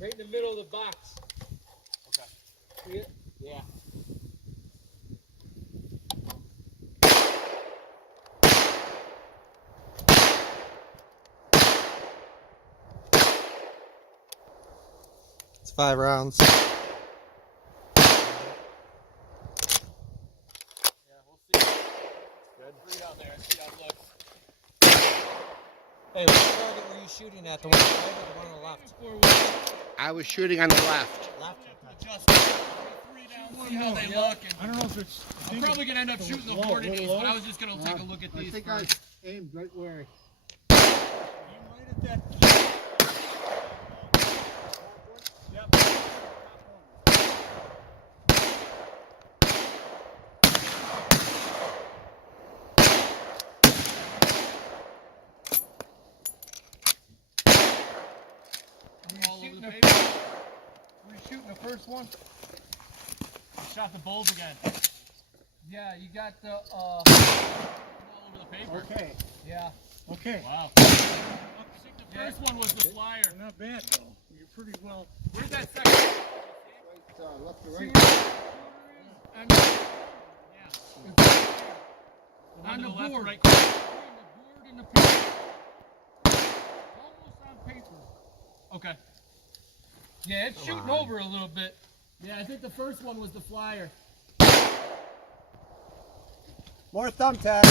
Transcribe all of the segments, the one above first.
Right in the middle of the box. Okay. See it? Yeah. It's 5 rounds. Yeah, we'll see. Good. Three down there. See how it looks. Hey, what target were you shooting at? The one on the right or the one on the left? I was shooting on the left. Left. Just three down, see how they look. And I don't know if it's. I'm probably gonna end up shooting the 40s, but I was just gonna take a look at these. I think first. I aimed right where. You might at that. Yep. All over the paper. Were you shooting the first one? Shot the bulls again. Yeah, you got the All over the paper. Okay. yeah. Okay. Wow. I think the first one was the flyer. Not bad though. You're pretty well. Where's that second? Right, left to right. And Yeah. on the left, board. right. Between the board and the paper. Almost on paper. Okay. Yeah, it's shooting over a little bit. Yeah, I think the first one was the flyer. More thumbtack.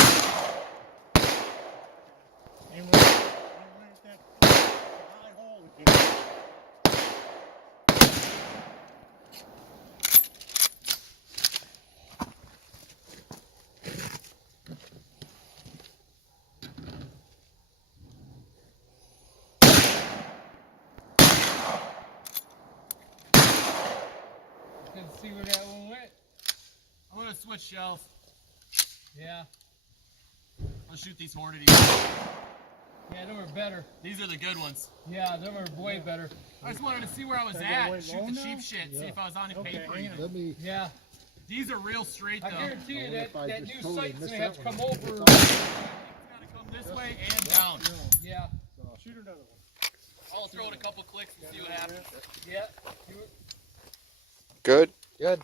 Aim right at that high hole again. Let's see where that one went. I'm gonna switch shells. Yeah. Let's shoot these Hornadies. Yeah, them are better. These are the good ones. Yeah, them are way better. I just wanted to see where I was Can I go at, way shoot low the now? cheap shit, see if I was on the Okay, paper hang even. on. Let me. Yeah. These are real straight I though. guarantee you Only that, if I that just new totally sight's missed gonna have to that come one. over. It's gotta come this way and down. Yeah. Shoot another one. I'll throw it a couple clicks and see what happens. Yeah. Good. Good.